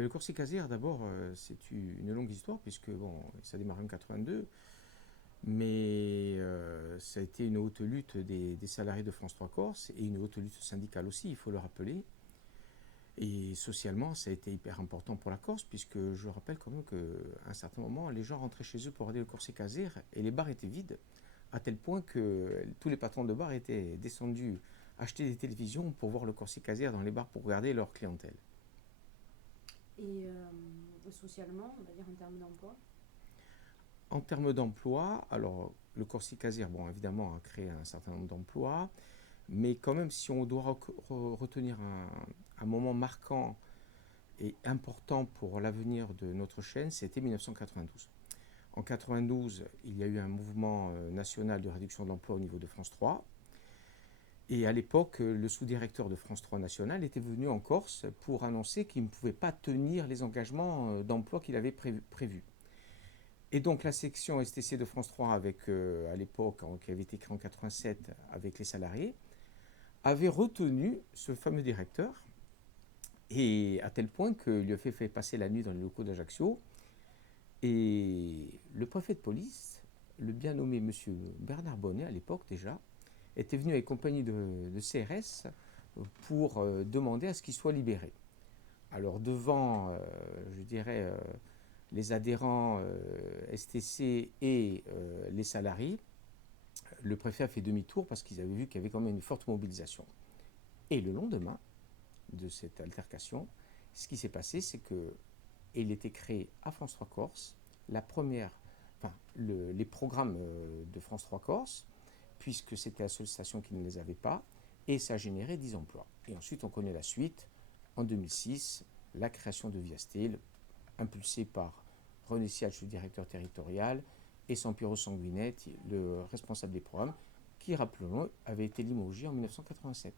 Mais le Corsi Caser, d'abord, c'est une longue histoire, puisque bon, ça démarre en 82, mais ça a été une haute lutte des salariés de France 3 Corse, et une haute lutte syndicale aussi, il faut le rappeler. Et socialement, ça a été hyper important pour la Corse, puisque je rappelle quand même qu'à un certain moment, les gens rentraient chez eux pour regarder le Corsi Caser, et les bars étaient vides, à tel point que tous les patrons de bars étaient descendus acheter des télévisions pour voir le Corsi Caser dans les bars pour regarder leur clientèle. Et socialement, on va dire en termes d'emploi. En termes d'emploi, alors le Corsi Caser, bon, évidemment, a créé un certain nombre d'emplois, mais quand même, si on doit retenir un moment marquant et important pour l'avenir de notre chaîne, c'était 1992. En 92, il y a eu un mouvement national de réduction de l'emploi au niveau de France 3. Et à l'époque, le sous-directeur de France 3 National était venu en Corse pour annoncer qu'il ne pouvait pas tenir les engagements d'emploi qu'il avait prévus. Et donc la section STC de France 3, avec, à l'époque, qui avait été créée en 87 avec les salariés, avait retenu ce fameux directeur, et à tel point qu'il lui a fait passer la nuit dans les locaux d'Ajaccio. Et le préfet de police, le bien nommé monsieur Bernard Bonnet, à l'époque déjà, était venu avec compagnie de CRS pour demander à ce qu'il soit libéré. Alors devant, je dirais, les adhérents STC et les salariés, le préfet a fait demi-tour parce qu'ils avaient vu qu'il y avait quand même une forte mobilisation. Et le lendemain de cette altercation, ce qui s'est passé, c'est qu'il était créé à France 3 Corse la première, enfin, les programmes de France 3 Corse, puisque c'était la seule station qui ne les avait pas, et ça a généré 10 emplois. Et ensuite, on connaît la suite. En 2006, la création de Viastil, impulsée par René Siach, le directeur territorial, et Sampiro Sanguinetti, le responsable des programmes, qui, rappelons-le, avait été limogé en 1987.